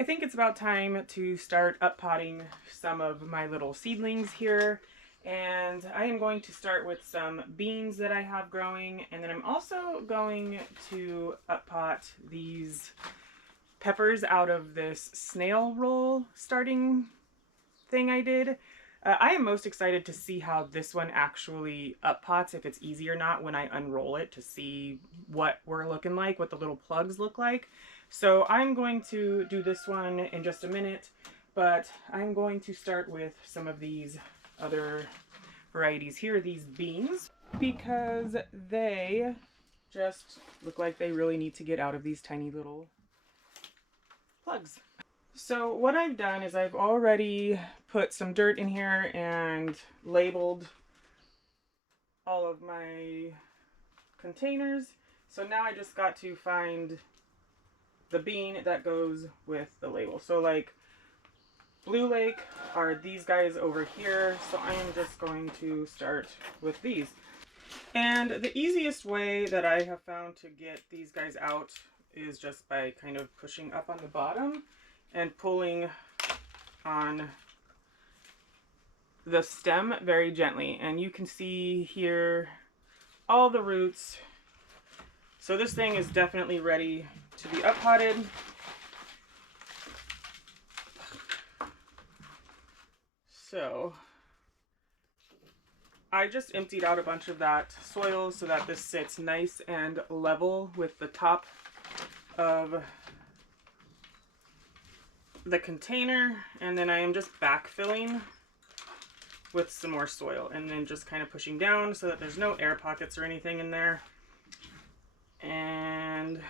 I think it's about time to start uppotting some of my little seedlings here. And I am going to start with some beans that I have growing, and then I'm also going to uppot these peppers out of this snail roll starting thing I did. I am most excited to see how this one actually uppots, if it's easy or not when I unroll it, to see what we're looking like, what the little plugs look like. So I'm going to do this one in just a minute, but I'm going to start with some of these other varieties here, these beans, because they just look like they really need to get out of these tiny little plugs. So what I've done is I've already put some dirt in here and labeled all of my containers. So now I just got to find the bean that goes with the label. So like Blue Lake are these guys over here. So I am just going to start with these. And the easiest way that I have found to get these guys out is just by kind of pushing up on the bottom and pulling on the stem very gently. And you can see here all the roots. So this thing is definitely ready to be uppotted. So I just emptied out a bunch of that soil so that this sits nice and level with the top of the container, and then I am just backfilling with some more soil and then just kind of pushing down so that there's no air pockets or anything in there. And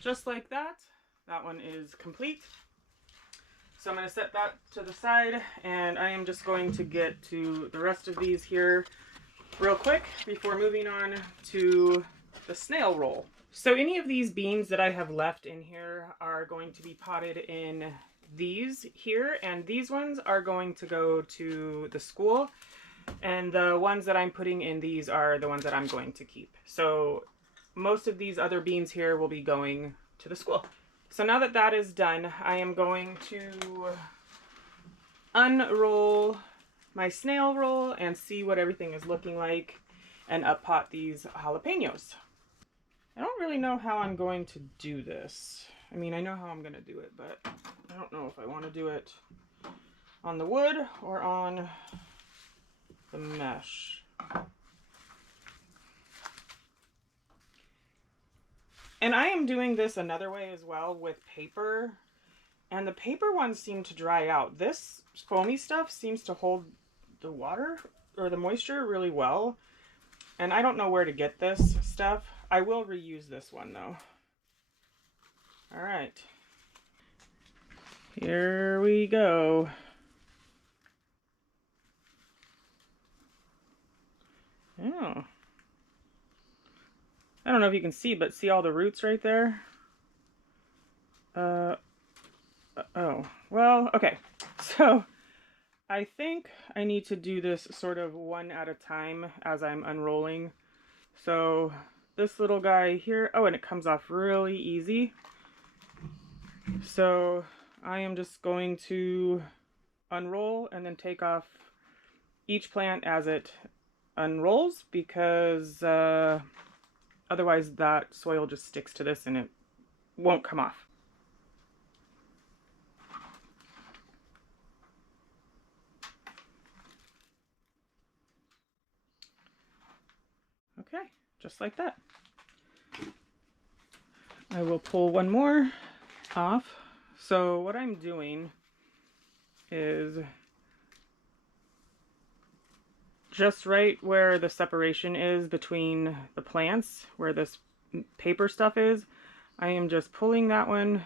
just like that, that one is complete. So I'm going to set that to the side, and I am just going to get to the rest of these here real quick before moving on to the snail roll. So any of these beans that I have left in here are going to be potted in these here, and these ones are going to go to the school, and the ones that I'm putting in these are the ones that I'm going to keep. So most of these other beans here will be going to the school. So now that that is done, I am going to unroll my snail roll and see what everything is looking like and uppot these jalapenos. I don't really know how I'm going to do this. I mean, I know how I'm going to do it, but I don't know if I want to do it on the wood or on the mesh. And I am doing this another way as well with paper, and the paper ones seem to dry out. This foamy stuff seems to hold the water or the moisture really well, and I don't know where to get this stuff. I will reuse this one though. All right, here we go. Oh, I don't know if you can see, but see all the roots right there? Oh, well, okay. So I think I need to do this sort of one at a time as I'm unrolling. So this little guy here, oh, and it comes off really easy. So I am just going to unroll and then take off each plant as it unrolls, because otherwise that soil just sticks to this and it won't come off. Okay, just like that. I will pull one more off. So what I'm doing is just right where the separation is between the plants, where this paper stuff is, I am just pulling that one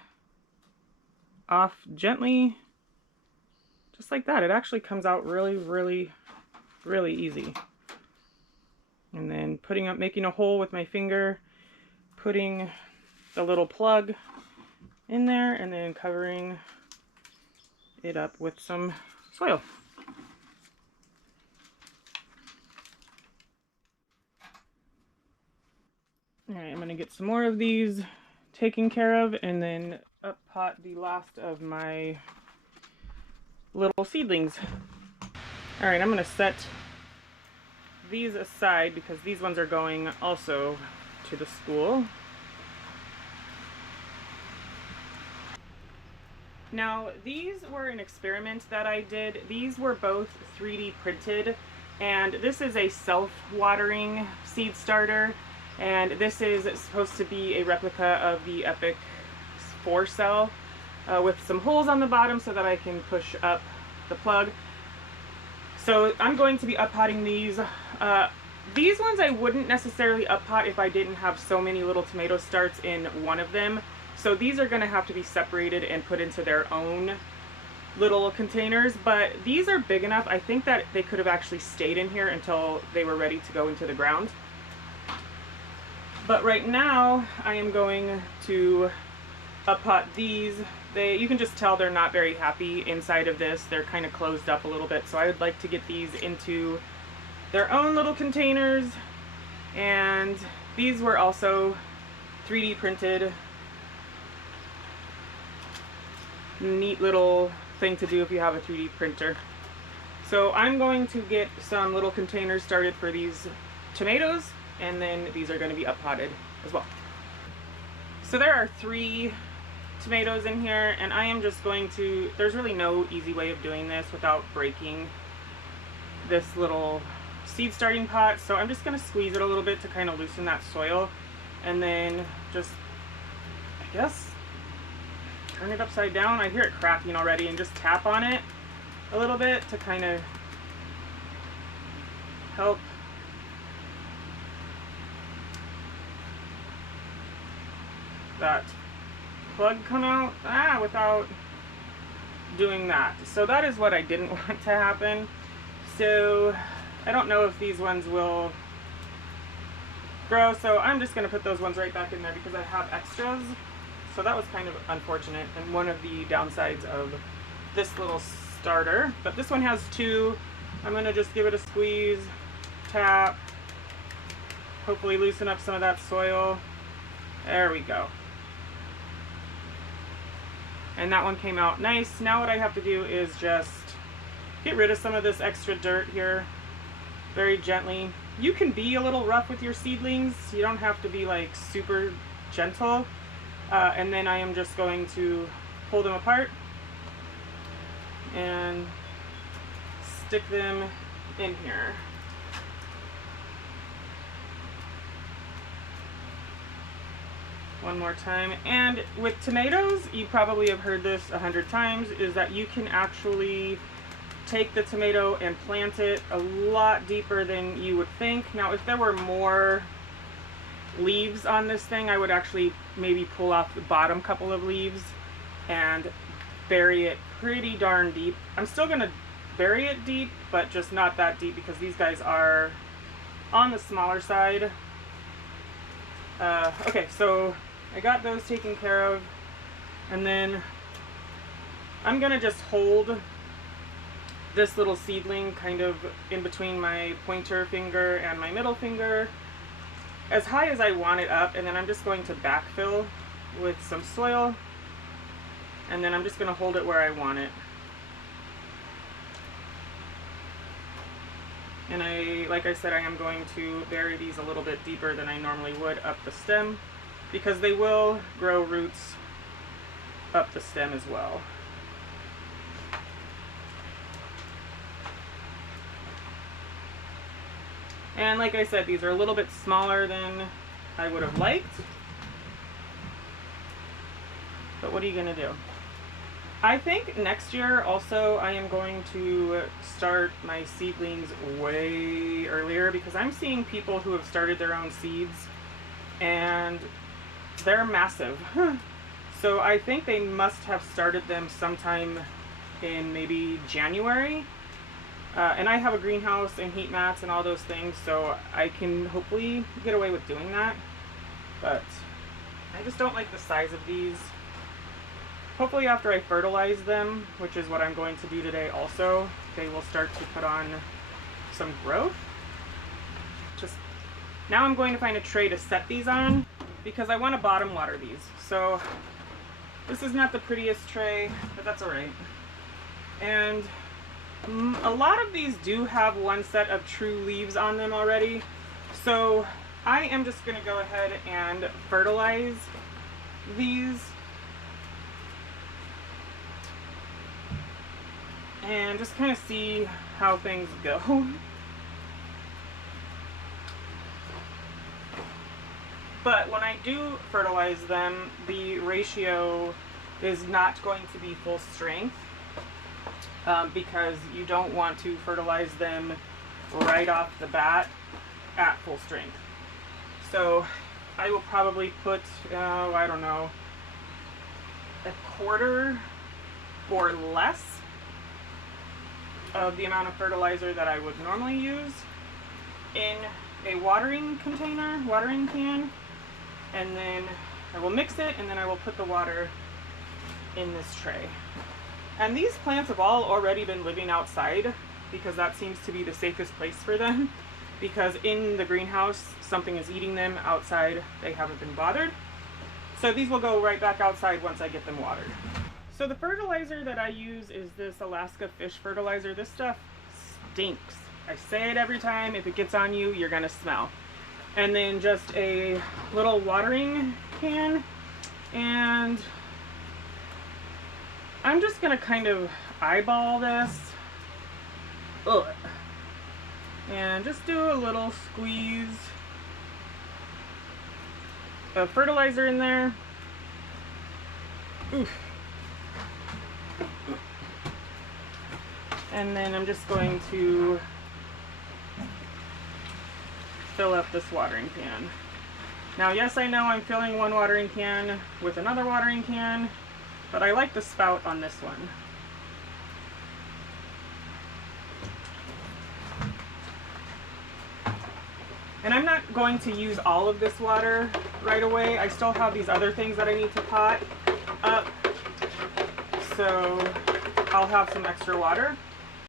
off gently, just like that. It actually comes out really, really, really easy. And then putting up, making a hole with my finger, putting the little plug in there, and then covering it up with some soil. All right, I'm gonna get some more of these taken care of, and then up pot the last of my little seedlings. All right, I'm gonna set these aside because these ones are going also to the school. Now, these were an experiment that I did. These were both 3D printed, and this is a self-watering seed starter, and this is supposed to be a replica of the Epic 4-cell with some holes on the bottom so that I can push up the plug. So I'm going to be up-potting these. These ones I wouldn't necessarily up-pot if I didn't have so many little tomato starts in one of them. So these are going to have to be separated and put into their own little containers, but these are big enough. I think that they could have actually stayed in here until they were ready to go into the ground. But right now I am going to up-pot these. You can just tell they're not very happy inside of this. They're kind of closed up a little bit, so I would like to get these into their own little containers. And these were also 3D printed. Neat little thing to do if you have a 3D printer. So I'm going to get some little containers started for these tomatoes, and then these are going to be up-potted as well. So there are 3 tomatoes in here, and I am just going to, there's really no easy way of doing this without breaking this little seed starting pot, so I'm just going to squeeze it a little bit to kind of loosen that soil, and then just, I guess, turn it upside down. I hear it cracking already, and just tap on it a little bit to kind of help that plug come out without doing that. So that is what I didn't want to happen. So I don't know if these ones will grow, so I'm just going to put those ones right back in there because I have extras. So that was kind of unfortunate and one of the downsides of this little starter. But this one has 2. I'm going to just give it a squeeze, tap, hopefully loosen up some of that soil. There we go. And that one came out nice. Now what I have to do is just get rid of some of this extra dirt here very gently. You can be a little rough with your seedlings. You don't have to be like super gentle. And then I am just going to pull them apart and stick them in here. One more time. And with tomatoes, you probably have heard this 100 times, is that you can actually take the tomato and plant it a lot deeper than you would think. Now, if there were more leaves on this thing, I would actually maybe pull off the bottom couple of leaves and bury it pretty darn deep. I'm still gonna bury it deep, but just not that deep because these guys are on the smaller side. Okay, so I got those taken care of, and then I'm gonna just hold this little seedling kind of in between my pointer finger and my middle finger as high as I want it up, and then I'm just going to backfill with some soil, and then I'm just going to hold it where I want it. And like I said, I am going to bury these a little bit deeper than I normally would up the stem, because they will grow roots up the stem as well. And like I said, these are a little bit smaller than I would have liked. But what are you going to do? I think next year also I am going to start my seedlings way earlier, because I'm seeing people who have started their own seeds and they're massive. So I think they must have started them sometime in maybe January. And I have a greenhouse and heat mats and all those things, so I can hopefully get away with doing that. But I just don't like the size of these. Hopefully after I fertilize them, which is what I'm going to do today also, they will start to put on some growth. Now I'm going to find a tray to set these on, because I want to bottom water these. So This is not the prettiest tray, but that's all right. And a lot of these do have one set of true leaves on them already. So I am just going to go ahead and fertilize these. And just kind of see how things go. But when I do fertilize them, the ratio is not going to be full strength because you don't want to fertilize them right off the bat at full strength. So I will probably put, I don't know, a quarter or less of the amount of fertilizer that I would normally use in a watering container, watering can, and then I will mix it, and then I will put the water in this tray. And these plants have all already been living outside because that seems to be the safest place for them, because in the greenhouse something is eating them. Outside they haven't been bothered. So these will go right back outside once I get them watered. So the fertilizer that I use is this Alaska fish fertilizer. This stuff stinks. I say it every time. If it gets on you, you're gonna smell. And then just a little watering can, and I'm just gonna kind of eyeball this. Ugh. And just do a little squeeze of fertilizer in there. Oof. And then I'm just going to fill up this watering can. Now, yes, I know I'm filling one watering can with another watering can, but I like the spout on this one. And I'm not going to use all of this water right away. I still have these other things that I need to pot up, so I'll have some extra water.